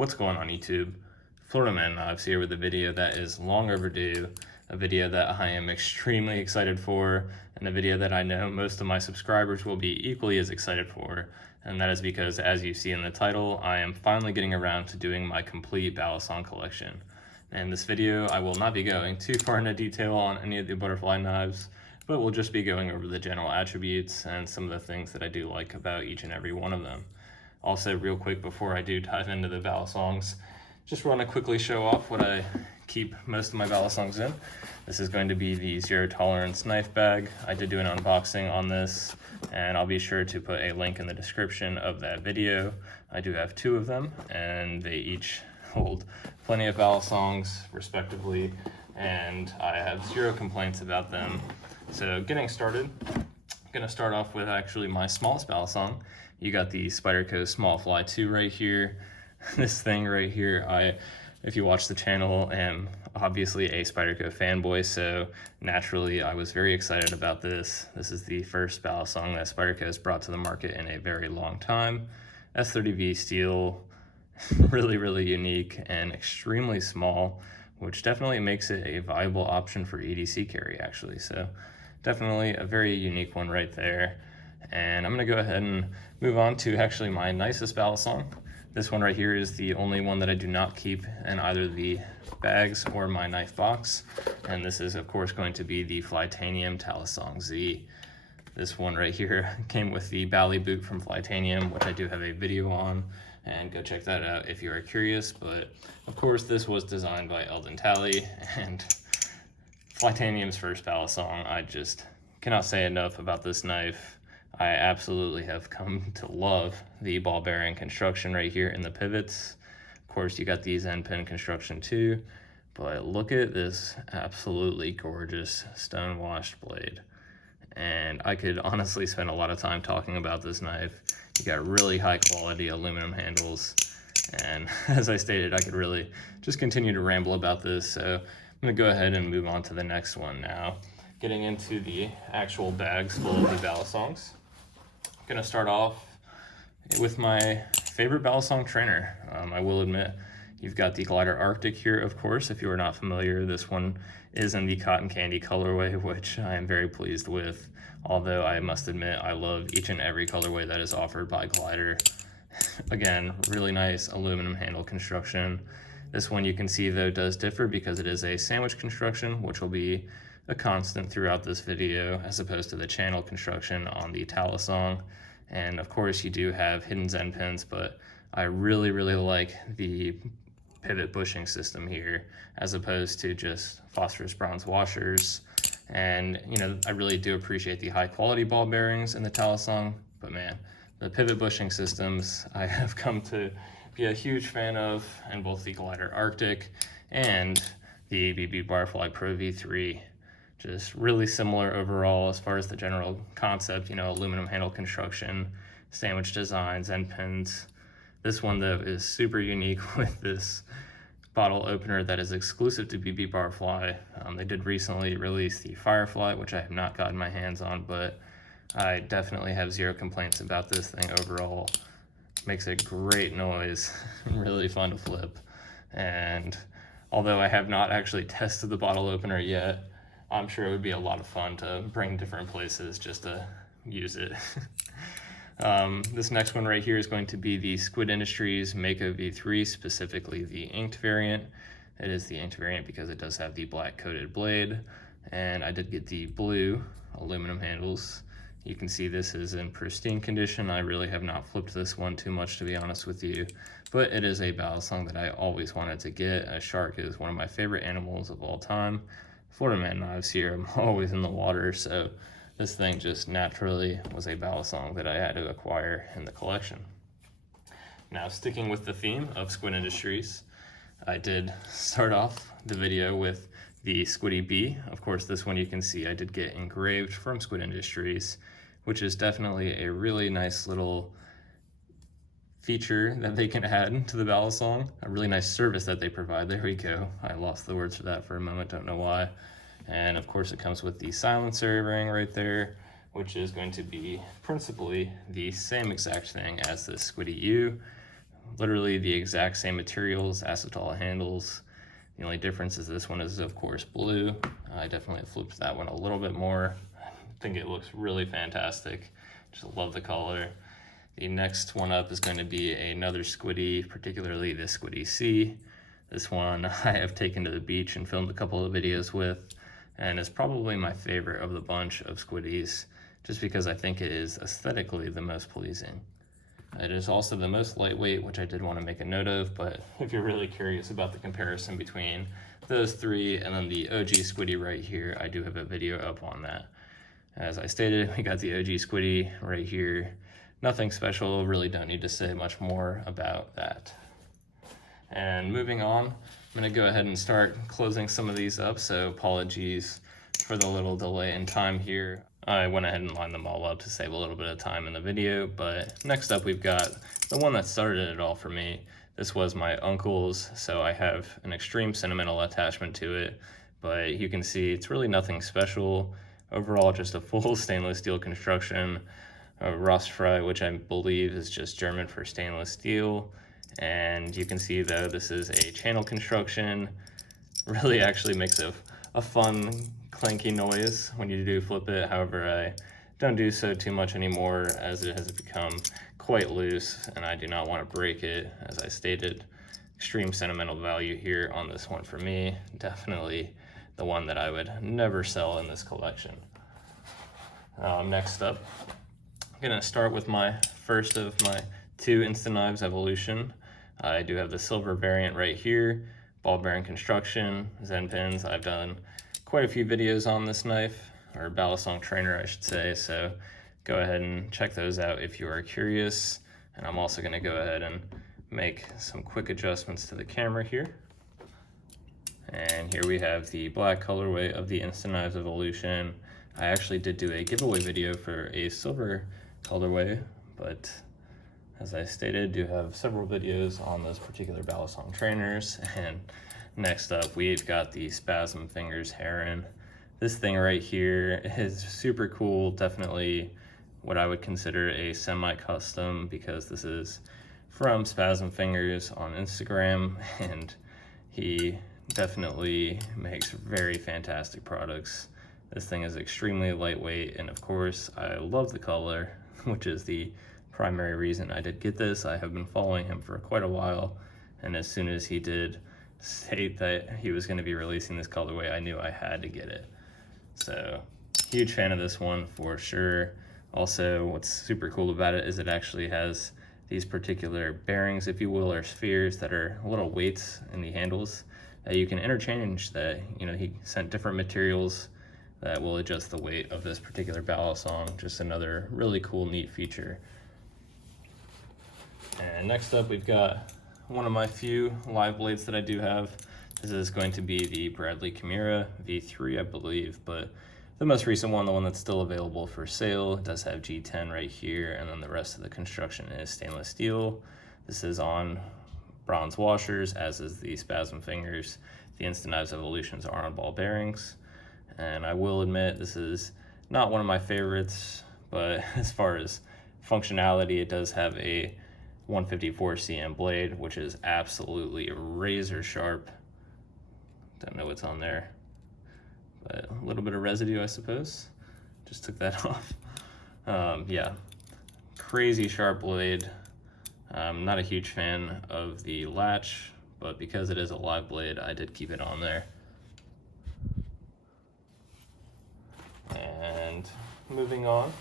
What's going on YouTube? FloridaManKnives here with a video that is long overdue, a video that I am extremely excited for, and a video that I know most of my subscribers will be equally as excited for, and that is because, as you see in the title, I am finally getting around to doing my complete Balasong collection. In this video, I will not be going too far into detail on any of the butterfly knives, but we'll just be going over the general attributes and some of the things that I do like about each and every one of them. Also, real quick before I do dive into the Balasongs, just want to quickly show off what I keep most of my Balasongs in. This is going to be the zero tolerance knife bag. I did do an unboxing on this, and I'll be sure to put a link in the description of that video. I do have two of them, and they each hold plenty of Balasongs respectively, and I have zero complaints about them. So getting started, I'm going to start off with actually my smallest Balasong. You got the Spyderco Small Fly 2 right here. This thing right here, if you watch the channel, am obviously a Spyderco fanboy, so naturally I was very excited about this. This is the first Balasong that Spyderco has brought to the market in a very long time. S30V steel, really unique and extremely small, which definitely makes it a viable option for EDC carry actually. So definitely a very unique one right there. And I'm gonna go ahead and move on to actually my nicest Balasong. This one right here is the only one that I do not keep in either the bags or my knife box. And this is of course going to be the Flytanium Talisong Z. This one right here came with the Bally boot from Flytanium, which I do have a video on, and go check that out if you are curious. But of course this was designed by Eldon Talley, and Flytanium's first Balasong. I just cannot say enough about this knife. I absolutely have come to love the ball bearing construction right here in the pivots. Of course, you got these end pin construction too, but look at this absolutely gorgeous stone washed blade. And I could honestly spend a lot of time talking about this knife. You got really high quality aluminum handles, and as I stated, I could really just continue to ramble about this, so I'm gonna go ahead and move on to the next one now. Getting into the actual bags full of the Balasongs. I'm gonna start off with my favorite Balasong Trainer. I will admit, you've got the Glidr Arctic here, of course. If you are not familiar, this one is in the cotton candy colorway, which I am very pleased with. Although I must admit, I love each and every colorway that is offered by Glidr. Again, really nice aluminum handle construction. This one you can see though does differ because it is a sandwich construction, which will be a constant throughout this video, as opposed to the channel construction on the Talisong. And of course you do have hidden Zen pins, but I really like the pivot bushing system here, as opposed to just phosphorus bronze washers. And you know, I really do appreciate the high quality ball bearings in the Talisong, but man, the pivot bushing systems I have come to be a huge fan of in both the Glidr Arctic and the BBbarfly Pro V3. Just really similar overall as far as the general concept, you know, aluminum handle construction, sandwich designs, end pins. This one though is super unique with this bottle opener that is exclusive to BBbarfly. They did recently release the Firefly, which I have not gotten my hands on, but I definitely have zero complaints about this thing overall. Makes a great noise, really fun to flip. And although I have not actually tested the bottle opener yet, I'm sure it would be a lot of fun to bring different places just to use it. This next one right here is going to be the Squid Industries Mako V3, specifically the inked variant. It is the inked variant because it does have the black coated blade, and I did get the blue aluminum handles. You can see this is in pristine condition. I really have not flipped this one too much, to be honest with you, but it is a Balasong that I always wanted to get. A shark is one of my favorite animals of all time. FloridaManKnives here, I'm always in the water, so this thing just naturally was a Balasong that I had to acquire in the collection. Now, sticking with the theme of Squid Industries, I did start off the video with the Squiddy B. Of course, this one you can see I did get engraved from Squid Industries, which is definitely a really nice little feature that they can add to the Balasong, a really nice service that they provide. There we go. I lost the words for that for a moment, don't know why. And of course it comes with the silencer ring right there, which is going to be principally the same exact thing as the Squiddy U. literally the exact same materials, acetal handles. The only difference is this one is of course blue. I definitely flipped that one a little bit more. I think it looks really fantastic. Just love the color. The next one up is going to be another Squiddy, particularly the Squiddy C. This one I have taken to the beach and filmed a couple of videos with, and is probably my favorite of the bunch of Squiddies, just because I think it is aesthetically the most pleasing. It is also the most lightweight, which I did want to make a note of, but if you're really curious about the comparison between those three and then the OG Squiddy right here, I do have a video up on that. As I stated, we got the OG Squiddy right here. Nothing special, really don't need to say much more about that. And moving on, I'm going to go ahead and start closing some of these up, so apologies for the little delay in time here. I went ahead and lined them all up to save a little bit of time in the video, but next up we've got the one that started it all for me. This was my uncle's, so I have an extreme sentimental attachment to it, but you can see it's really nothing special. Overall, just a full stainless steel construction, a rust fry, which I believe is just German for stainless steel. And you can see though, this is a channel construction. Really actually makes a fun clanky noise when you do flip it. However, I don't do so too much anymore as it has become quite loose and I do not want to break it. As I stated, extreme sentimental value here on this one for me. Definitely the one that I would never sell in this collection. Next up, I'm gonna start with my first of my two InstaKnives evolution. I do have the silver variant right here, ball bearing construction, Zen pins. I've done quite a few videos on this knife, or Balasong Trainer I should say, so go ahead and check those out if you are curious. And I'm also gonna go ahead and make some quick adjustments to the camera here. And here we have the black colorway of the InstaKnives evolution. I actually did do a giveaway video for a silver colorway, but as I stated, do have several videos on those particular Balasong trainers. And next up, we've got the Spasmfingers Heron. This thing right here is super cool, definitely what I would consider a semi-custom, because this is from Spasmfingers on Instagram, and he definitely makes very fantastic products. This thing is extremely lightweight, and of course, I love the color, which is the primary reason I did get this. I have been following him for quite a while, and as soon as he did state that he was going to be releasing this colorway, I knew I had to get it. So, huge fan of this one for sure. Also, what's super cool about it is it actually has these particular bearings, if you will, or spheres that are little weights in the handles that you can interchange. That, you know, he sent different materials that will adjust the weight of this particular Balasong. Just another really cool, neat feature. And next up, we've got one of my few live blades that I do have. This is going to be the Kimura V3, I believe, but the most recent one, the one that's still available for sale, it does have G10 right here, and then the rest of the construction is stainless steel. This is on bronze washers, as is the Spasmfingers. The InstaKnives evolutions are on ball bearings. And I will admit, this is not one of my favorites, but as far as functionality, it does have a 154 cm blade, which is absolutely razor sharp. Don't know what's on there, but a little bit of residue, I suppose. Just took that off. Yeah, crazy sharp blade. I'm not a huge fan of the latch, but because it is a live blade, I did keep it on there. And moving on,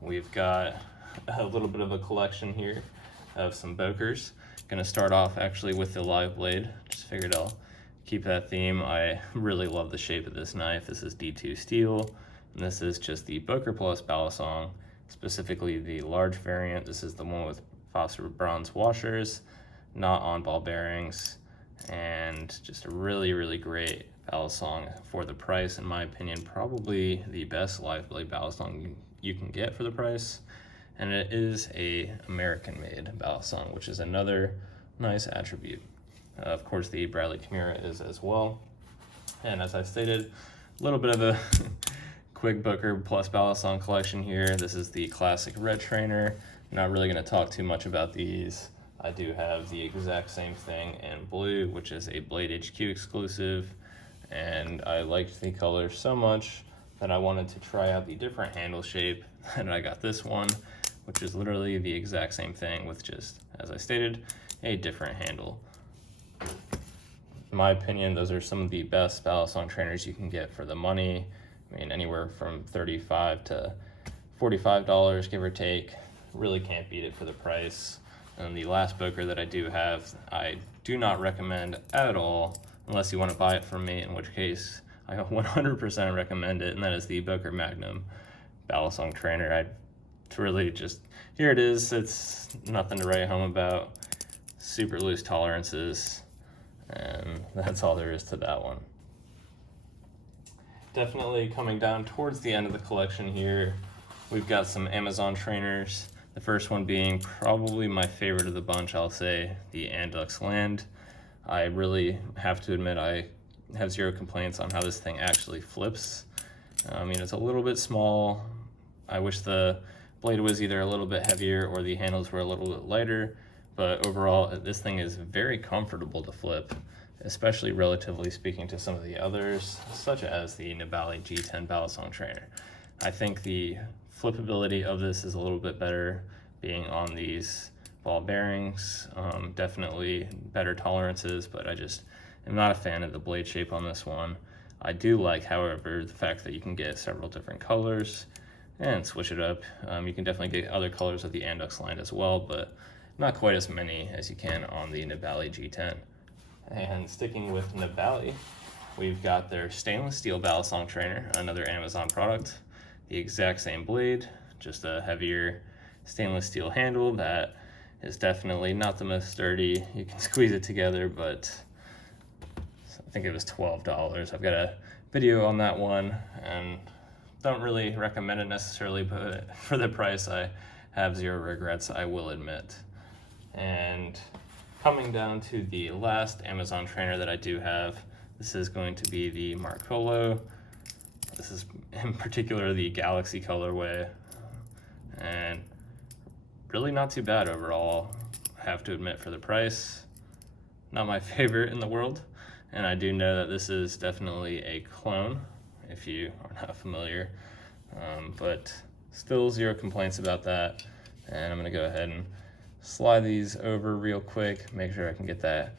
we've got a little bit of a collection here of some Bokers. Gonna start off actually with the live blade. Just figured I'll keep that theme. I really love the shape of this knife. This is D2 steel, and this is just the Boker Plus Balasong, specifically the large variant. This is the one with phosphor bronze washers, not on ball bearings, and just a really, really great Balasong for the price. In my opinion, probably the best live blade Balasong you can get for the price. And it is a American-made Balasong, which is another nice attribute. Of course, the Bradley Kimura is as well. And as I stated, a little bit of a quick Boker plus Balasong collection here. This is the classic red trainer. I'm not really going to talk too much about these. I do have the exact same thing in blue, which is a BladeHQ exclusive, and I liked the color so much that I wanted to try out the different handle shape, and I got this one, which is literally the exact same thing with just, as I stated, a different handle. In my opinion, those are some of the best Balasong trainers you can get for the money. I mean, anywhere from $35 to $45, give or take. Really can't beat it for the price. And the last Boker that I do have, I do not recommend at all, unless you want to buy it from me, in which case I 100% recommend it, and that is the Boker Magnum Balasong Trainer. I really just, here it is, it's nothing to write home about. Super loose tolerances, and that's all there is to that one. Definitely coming down towards the end of the collection here, we've got some Amazon trainers. The first one being probably my favorite of the bunch, I'll say, the Andux Land. I really have to admit I have zero complaints on how this thing actually flips. I mean, it's a little bit small. I wish the blade was either a little bit heavier or the handles were a little bit lighter, but overall this thing is very comfortable to flip, especially relatively speaking to some of the others, such as the Nebalis G10 Balasong Trainer. I think the flippability of this is a little bit better being on these ball bearings. Definitely better tolerances, but I just am not a fan of the blade shape on this one. I do like, however, the fact that you can get several different colors and switch it up. You can definitely get other colors of the Andux line as well, but not quite as many as you can on the Nebalis G10. And sticking with Nebalis, we've got their stainless steel Balasong Trainer, another Amazon product. The exact same blade, just a heavier stainless steel handle that is definitely not the most sturdy. You can squeeze it together, but I think it was $12. I've got a video on that one and don't really recommend it necessarily, but for the price I have zero regrets, I will admit. And coming down to the last Amazon trainer that I do have, this is going to be the Mako. This is in particular the Galaxy colorway, and really not too bad overall, I have to admit, for the price. Not my favorite in the world, and I do know that this is definitely a clone, if you are not familiar, but still zero complaints about that. And I'm gonna go ahead and slide these over real quick, make sure I can get that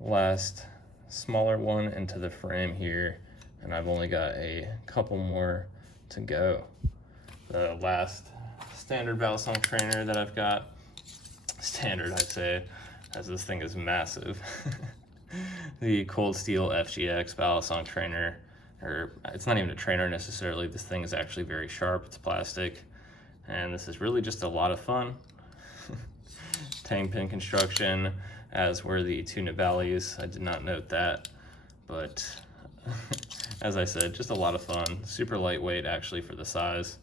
last smaller one into the frame here, and I've only got a couple more to go. The last standard Balasong trainer that I've got, standard I'd say, as this thing is massive, the Cold Steel FGX Balasong Trainer, or it's not even a trainer necessarily, this thing is actually very sharp, it's plastic, and this is really just a lot of fun. Tang pin construction, as were the two Nebalis. I did not note that, but as I said, just a lot of fun. Super lightweight actually for the size,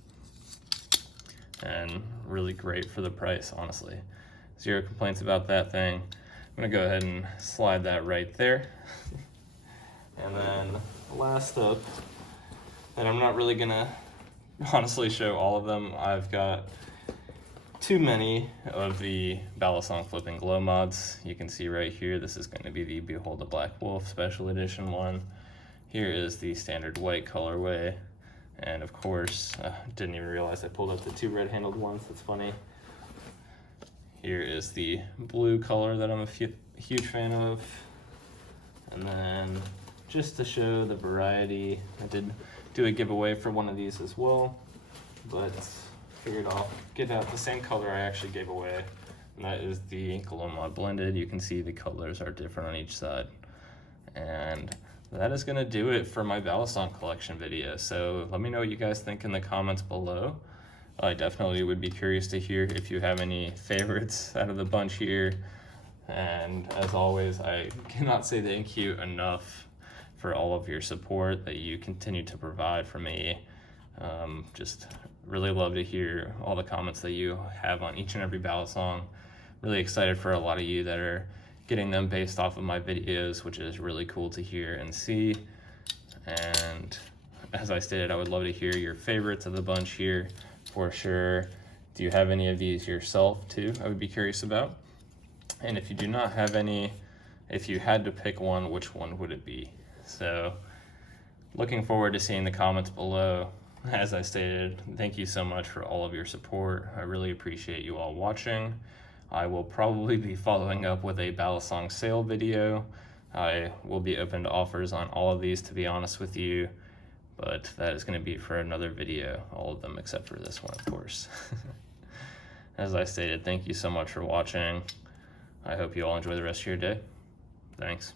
and really great for the price, honestly. Zero complaints about that thing. I'm gonna go ahead and slide that right there. And then last up, and I'm not really gonna honestly show all of them. I've got too many of the Balasong flipping Glo-Mods. You can see right here, this is going to be the Behold the Black Wolf Special Edition one. Here is the standard white colorway. And of course, didn't even realize I pulled up the two red-handled ones, that's funny. Here is the blue color that I'm a huge fan of. And then just to show the variety, I did do a giveaway for one of these as well, but figured I'll get out the same color I actually gave away, and that is the Glo-Mod blended. You can see the colors are different on each side. And that is gonna do it for my Balasong collection video. So let me know what you guys think in the comments below. I definitely would be curious to hear if you have any favorites out of the bunch here. And as always, I cannot say thank you enough for all of your support that you continue to provide for me. Just really love to hear all the comments that you have on each and every Balasong. Really excited for a lot of you that are getting them based off of my videos, which is really cool to hear and see. And as I stated, I would love to hear your favorites of the bunch here for sure. Do you have any of these yourself too? I would be curious about. And if you do not have any, if you had to pick one, which one would it be? So looking forward to seeing the comments below. As I stated, thank you so much for all of your support. I really appreciate you all watching. I will probably be following up with a Balasong sale video. I will be open to offers on all of these, to be honest with you, but that is going to be for another video, all of them except for this one, of course. As I stated, thank you so much for watching. I hope you all enjoy the rest of your day. Thanks.